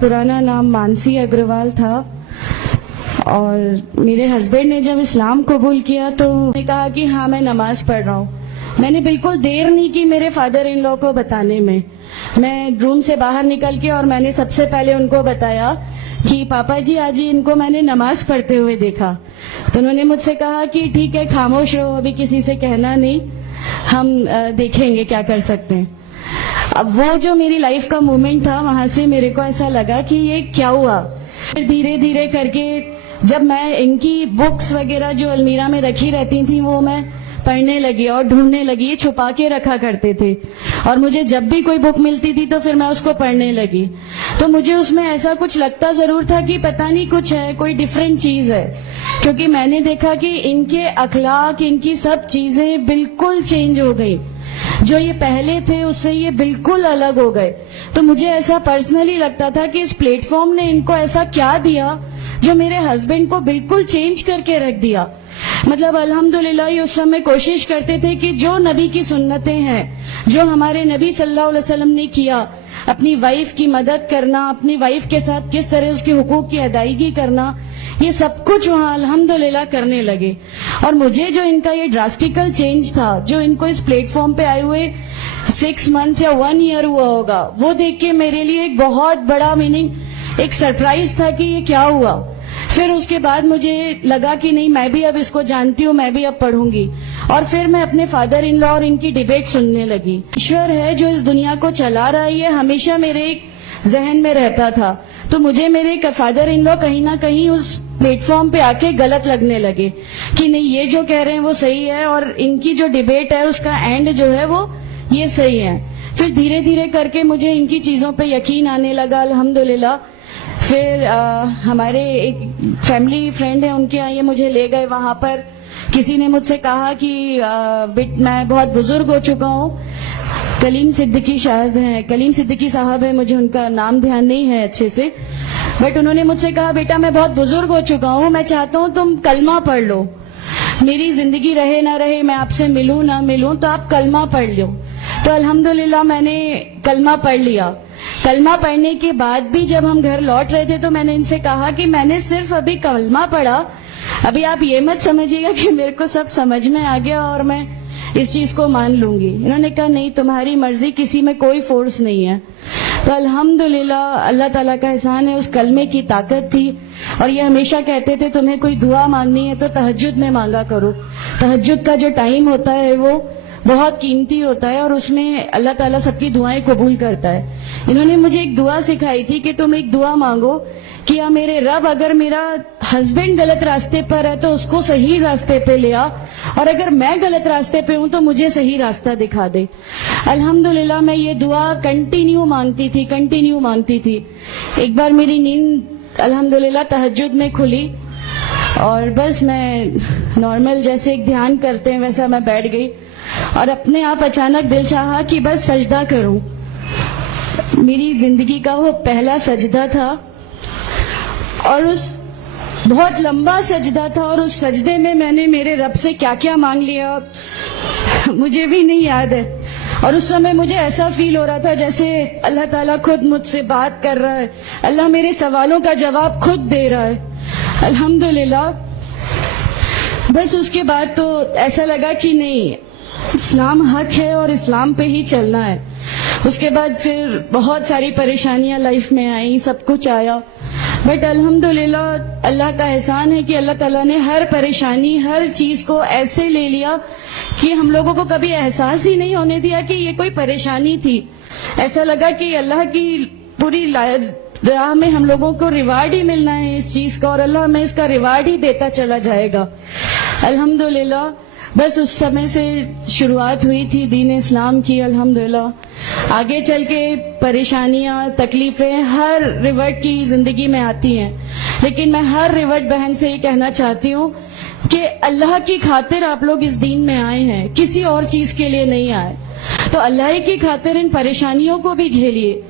पुराना नाम मानसी अग्रवाल था और मेरे हस्बैंड ने जब इस्लाम कबूल किया तो उन्होंने कहा कि हाँ मैं नमाज पढ़ रहा हूँ। मैंने बिल्कुल देर नहीं की मेरे फादर इन लॉ को बताने में। मैं रूम से बाहर निकल के और मैंने सबसे पहले उनको बताया कि पापा जी आज ही इनको मैंने नमाज पढ़ते हुए देखा। तो उन्होंने मुझसे कहा कि ठीक है खामोश रहो, अभी किसी से कहना नहीं, हम देखेंगे क्या कर सकते हैं। अब वो जो मेरी लाइफ का मोमेंट था, वहां से मेरे को ऐसा लगा कि ये क्या हुआ। फिर धीरे धीरे करके जब मैं इनकी बुक्स वगैरह जो अलमीरा में रखी रहती थी वो मैं पढ़ने लगी और ढूंढने लगी। ये छुपा के रखा करते थे और मुझे जब भी कोई बुक मिलती थी तो फिर मैं उसको पढ़ने लगी। तो मुझे उसमें ऐसा कुछ लगता जरूर था कि पता नहीं कुछ है, कोई डिफरेंट चीज है, क्योंकि मैंने देखा कि इनके अखलाक, इनकी सब चीजें बिल्कुल चेंज हो गई। जो ये पहले थे उससे ये बिल्कुल अलग हो गए। तो मुझे ऐसा पर्सनली लगता था कि इस प्लेटफॉर्म ने इनको ऐसा क्या दिया जो मेरे हस्बैंड को बिल्कुल चेंज करके रख दिया। मतलब अल्हम्दुलिल्लाह ये उस समय कोशिश करते थे कि जो नबी की सुन्नतें हैं, जो हमारे नबी सल्लल्लाहु अलैहि वसल्लम ने किया, अपनी वाइफ की मदद करना, अपनी वाइफ के साथ किस तरह उसके हुकूक की अदायगी करना, ये सब कुछ वहाँ अल्हम्दुलिल्लाह करने लगे। और मुझे जो इनका ये ड्रास्टिकल चेंज था, जो इनको इस प्लेटफॉर्म पे आए हुए 6 मंथ्स या 1 ईयर हुआ होगा, वो देख के मेरे लिए एक बहुत बड़ा एक सरप्राइज था कि ये क्या हुआ। फिर उसके बाद मुझे लगा कि नहीं, मैं भी अब इसको जानती हूँ, मैं भी अब पढ़ूंगी। और फिर मैं अपने फादर इन लॉ और इनकी डिबेट सुनने लगी। ईश्वर है जो इस दुनिया को चला रहा है, ये हमेशा मेरे एक जहन में रहता था। तो मुझे मेरे फादर इन लॉ कहीं ना कहीं उस प्लेटफॉर्म पे आके गलत लगने लगे कि नहीं, ये जो कह रहे हैं वो सही है और इनकी जो डिबेट है उसका एंड जो है वो ये सही है। फिर धीरे धीरे करके मुझे इनकी चीजों पे यकीन आने लगा अल्हम्दुलिल्लाह। फिर हमारे एक फैमिली फ्रेंड है, उनके यहाँ ये मुझे ले गए। वहां पर किसी ने मुझसे कहा कि मैं बहुत बुजुर्ग हो चुका हूँ, कलीम सिद्दीकी साहब है, मुझे उनका नाम ध्यान नहीं है अच्छे से, बट उन्होंने मुझसे कहा बेटा मैं बहुत बुजुर्ग हो चुका हूँ, मैं चाहता हूँ तुम कलमा पढ़ लो, मेरी जिंदगी रहे ना रहे, मैं आपसे मिलूं ना मिलूं, तो आप कलमा पढ़ लो। तो अल्हम्दुलिल्लाह मैंने कलमा पढ़ लिया। कलमा पढ़ने के बाद भी जब हम घर लौट रहे थे तो मैंने इनसे कहा कि मैंने सिर्फ अभी कलमा पढ़ा, अभी आप ये मत समझिएगा कि मेरे को सब समझ में आ गया और मैं इस चीज को मान लूंगी। इन्होंने कहा नहीं, तुम्हारी मर्जी, किसी में कोई फोर्स नहीं है। तो अल्हम्दुलिल्लाह अल्लाह ताला का एहसान है, उस कलमे की ताकत थी। और ये हमेशा कहते थे तुम्हें कोई दुआ मांगनी है तो तहज्जुद में मांगा करो। तहज्जुद का जो टाइम होता है वो बहुत कीमती होता है और उसमें अल्लाह ताला सबकी दुआएं कबूल करता है। इन्होंने मुझे एक दुआ सिखाई थी कि तुम एक दुआ मांगो कि या मेरे रब, अगर मेरा हस्बैंड गलत रास्ते पर है तो उसको सही रास्ते पे ले आ, और अगर मैं गलत रास्ते पे हूं तो मुझे सही रास्ता दिखा दे। अल्हम्दुलिल्लाह मैं ये दुआ कंटिन्यू मांगती थी। एक बार मेरी नींद अल्हम्दुलिल्लाह तहज्जुद में खुली और बस मैं नॉर्मल जैसे एक ध्यान करते हैं वैसा मैं बैठ गई और अपने आप अचानक दिल चाहा कि बस सजदा करूं। मेरी जिंदगी का वो पहला सजदा था और उस बहुत लंबा सजदा था और उस सजदे में मैंने मेरे रब से क्या क्या मांग लिया मुझे भी नहीं याद है। और उस समय मुझे ऐसा फील हो रहा था जैसे अल्लाह ताला खुद मुझसे बात कर रहा है, अल्लाह मेरे सवालों का जवाब खुद दे रहा है। अल्हम्दुलिल्लाह बस उसके बाद तो ऐसा लगा कि नहीं, इस्लाम हक है और इस्लाम पे ही चलना है। उसके बाद फिर बहुत सारी परेशानियां लाइफ में आई, सब कुछ आया, बट अल्हम्दुलिल्लाह अल्लाह का एहसान है कि अल्लाह ताला ने हर परेशानी, हर चीज को ऐसे ले लिया कि हम लोगों को कभी एहसास ही नहीं होने दिया कि ये कोई परेशानी थी। ऐसा लगा कि अल्लाह की पूरी राह में हम लोगों को रिवार्ड ही मिलना है इस चीज का और अल्लाह हमें इसका रिवार्ड ही देता चला जाएगा। अल्हम्दुलिल्लाह बस उस समय से शुरुआत हुई थी दीन इस्लाम की। अल्हम्दुलिल्लाह आगे चल के परेशानियां, तकलीफें हर रिवर्ट की जिंदगी में आती हैं, लेकिन मैं हर रिवर्ट बहन से ये कहना चाहती हूँ कि अल्लाह की खातिर आप लोग इस दीन में आए हैं, किसी और चीज के लिए नहीं आए। तो अल्लाह की खातिर इन परेशानियों को भी झेलिए।